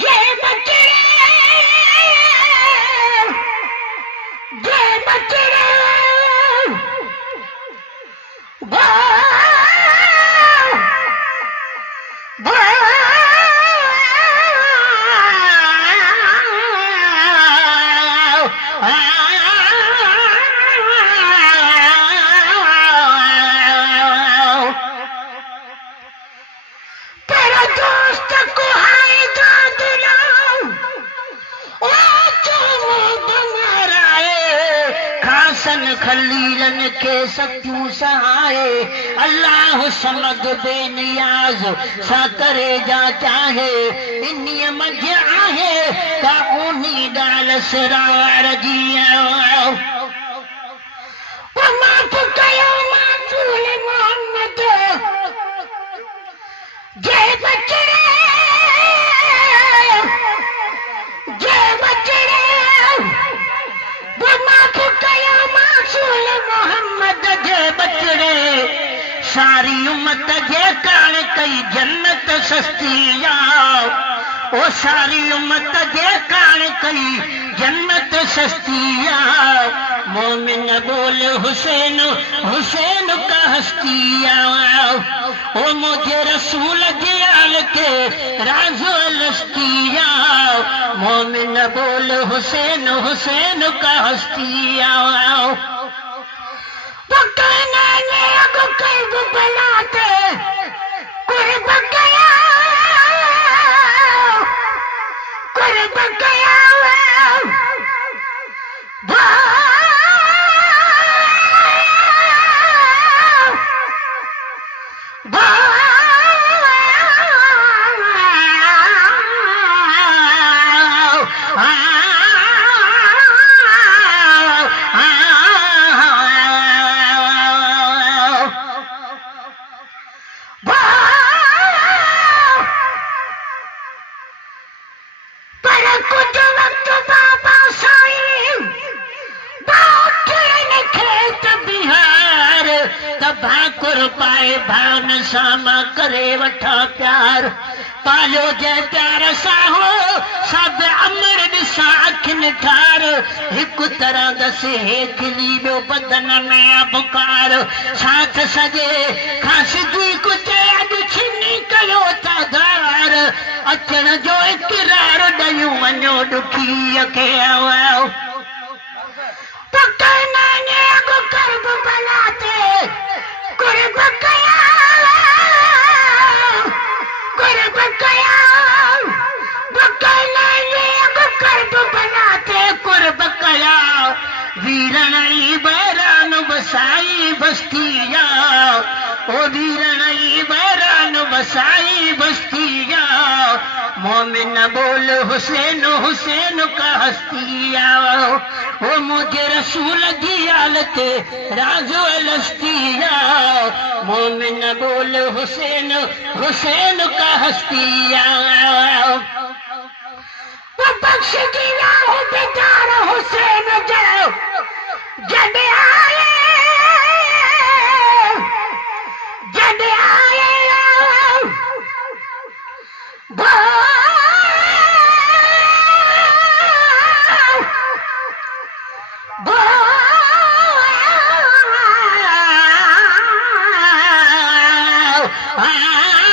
जय बचड़े, जय बचड़े, खलीलन के सत्यू सहाय अल्लाह समद बेनियाज सा करे जा चाहे इन्हीं मज आहे ता उन्हीं डाल सरार जिया माफ कयो मासूल मोहम्मद जय बचड़े, जय बचड़े, माफ कयो मासूल मोहम्मद जय बचड़े सारी उम्मत जे कान कई जन्नत सस्ती आओ ओ सारी उम्मत जे कान कई जन्नत सस्ती आओ मोमिन बोल हुसैन हुसैन का हस्ती आओ ओ मुझे रसूल के आल के राजो लस्ती आओ मोमिन बोल हुसैन हुसैन का हस्ती आओ पकाना ने अगो कल्ब बनाते कुर्ब गया भाकुर पाए भान सामा करे वठा प्यार पालो जय प्यार साहो सब अमर ॾिसा अखिन ठार हिकु तरह दसे हेठली ॿियो बदन में अबकार साथ सजे खांसदी कुझु अॼु छिनी कयो था धार अचण जो इकरार ॾियूं वञो ॾुखी खे आओ पकना ने अगो कर्ब बनाते कुर्ब कया बकना ने अगो कर्ब बनाते कुर्ब कया वीरणाई बैरान बसाई बस्तिया ओ वीरणाई बैरान बसाई बस्तिया मोमिन बोल हुसैन हुसैन का हस्तिया ओ मुझे रसूल की आलते राजो लस्तिया मोमिन बोल हुसैन हुसैन का हस्तिया वो बख्श दिया हो बेचारा हुसैन जाओ जब आए Ah